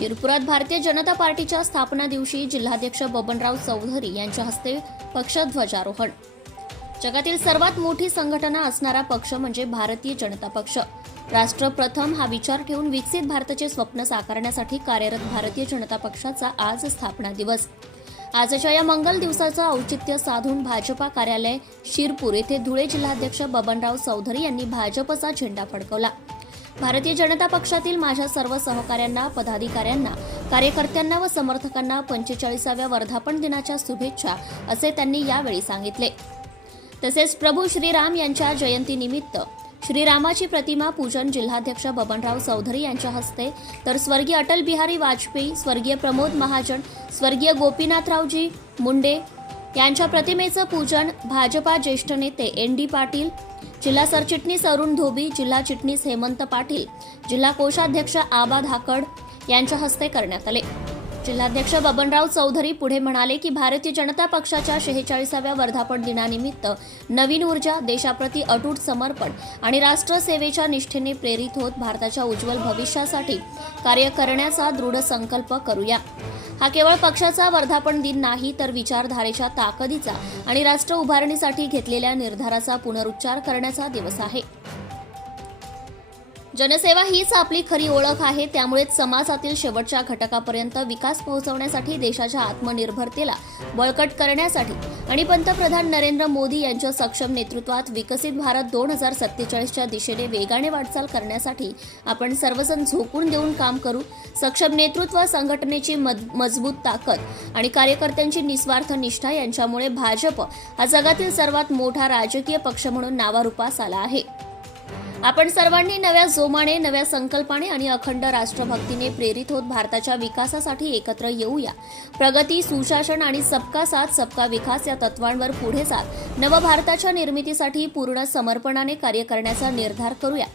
शिरपुरात भारतीय जनता पार्टीच्या स्थापना दिवशी जिल्हाध्यक्ष बबनराव चौधरी यांच्या हस्ते पक्षध्वजारोहण जगातील सर्वात मोठी संघटना असणारा पक्ष म्हणजे भारतीय जनता पक्ष. राष्ट्र प्रथम हा विचार ठेवून विकसित भारताचे स्वप्न साकारण्यासाठी कार्यरत भारतीय जनता पक्षाचा आज स्थापना दिवस. आजच्या या मंगल दिवसाचं औचित्य साधून भाजपा कार्यालय शिरपूर येथे धुळे जिल्हाध्यक्ष बबनराव चौधरी यांनी भाजपचा झेंडा फडकवला. भारतीय जनता पक्षातील माझ्या सर्व सहकाऱ्यांना पदाधिकाऱ्यांना कार्यकर्त्यांना व समर्थकांना पंचेचाळीसाव्या वर्धापन दिनाच्या शुभेच्छा असे त्यांनी यावेळी सांगितले. तसेच प्रभू श्रीराम यांच्या जयंतीनिमित्त श्रीरामाची प्रतिमा पूजन जिल्हाध्यक्ष बबनराव चौधरी यांच्या हस्ते तर स्वर्गीय अटल बिहारी वाजपेयी स्वर्गीय प्रमोद महाजन स्वर्गीय गोपीनाथरावजी मुंडे यांच्या प्रतिमेचं पूजन भाजपा ज्येष्ठ नेते एन डी पाटील जिल्हा सरचिटणीस अरुण धोबी जिल्हा चिटणीस हेमंत पाटील जिल्हा कोषाध्यक्ष आबा धाकड यांच्या हस्ते करण्यात आले. जिल्हाध्यक्ष बबनराव चौधरी पुढे म्हणाले की भारतीय जनता पक्षाच्या शेहेचाळीसाव्या वर्धापन दिनानिमित्त नवीन ऊर्जा देशाप्रती अटूट समर्पण आणि राष्ट्रसेवेच्या निष्ठेने प्रेरित होत भारताच्या उज्ज्वल भविष्यासाठी कार्य करण्याचा दृढ संकल्प करूया. हा केवळ पक्षाचा वर्धापन दिन नाही तर विचारधारेच्या ताकदीचा आणि राष्ट्र उभारणीसाठी घेतलेल्या निर्धाराचा पुनरुच्चार करण्याचा दिवस आहे. जनसेवा हीच आपली खरी ओळख आहे. त्यामुळेच समाजातील शेवटच्या घटकापर्यंत विकास पोहोचवण्यासाठी देशाच्या आत्मनिर्भरतेला बळकट करण्यासाठी आणि पंतप्रधान नरेंद्र मोदी यांच्या सक्षम नेतृत्वात विकसित भारत दोन हजार सत्तेचाळीसच्या दिशेने वेगाने वाटचाल करण्यासाठी आपण सर्वजण झोकून देऊन काम करू. सक्षम नेतृत्व संघटनेची मज- मजबूत ताकद आणि कार्यकर्त्यांची निस्वार्थ निष्ठा यांच्यामुळे भाजप हा जगातील सर्वात मोठा राजकीय पक्ष म्हणून नावारूपास आला आहे. आपण सर्वांनी नव्या जोमाने नव्या संकल्पाने आणि अखंड राष्ट्रभक्तीने प्रेरित होत भारताच्या विकासासाठी एकत्र येऊया. प्रगती सुशासन आणि सबका साथ सबका विकास या तत्वांवर पुढे जात नवभारताच्या निर्मितीसाठी पूर्ण समर्पणाने कार्य करण्याचा निर्धार करूया.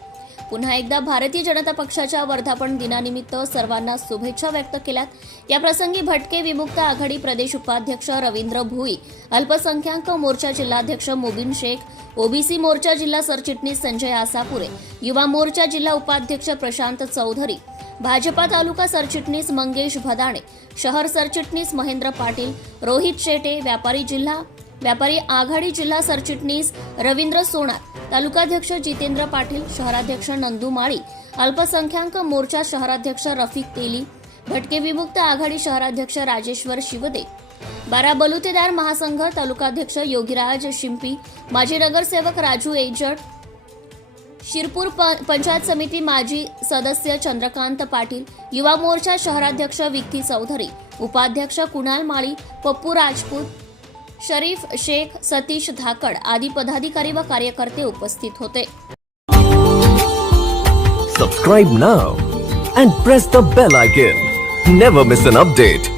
पुन्हा एकदा भारतीय जनता पक्षाच्या वर्धापन दिनानिमित्त सर्वांना शुभेच्छा व्यक्त केल्यात. याप्रसंगी भटके विमुक्त आघाडी प्रदेश उपाध्यक्ष रवींद्र भुई अल्पसंख्याक मोर्चा जिल्हाध्यक्ष मुबिन शेख ओबीसी मोर्चा जिल्हा सरचिटणीस संजय आसापुरे युवा मोर्चा जिल्हा उपाध्यक्ष प्रशांत चौधरी भाजपा तालुका सरचिटणीस मंगेश भदाणे शहर सरचिटणीस महेंद्र पाटील रोहित शेटे व्यापारी जिल्हा व्यापारी आघाडी जिल्हा सरचिटणीस रवींद्र सोनार तालुकाध्यक्ष जितेंद्र पाटील शहराध्यक्ष नंदू माळी अल्पसंख्याक मोर्चा शहराध्यक्ष रफिक तेली भटके विमुक्त आघाडी शहराध्यक्ष राजेश्वर शिवदे बारा बलुतेदार महासंघ तालुकाध्यक्ष योगीराज शिंपी माजी नगरसेवक राजू एजट शिरपूर प- पंचायत समिती माजी सदस्य चंद्रकांत पाटील युवा मोर्चा शहराध्यक्ष विक्की चौधरी उपाध्यक्ष कुणाल माळी पप्पू राजपूत शरीफ, शेख, सतीश धाकड आदि पदाधिकारी व कार्यकर्ते उपस्थित होते. Subscribe now and press the bell icon never miss an update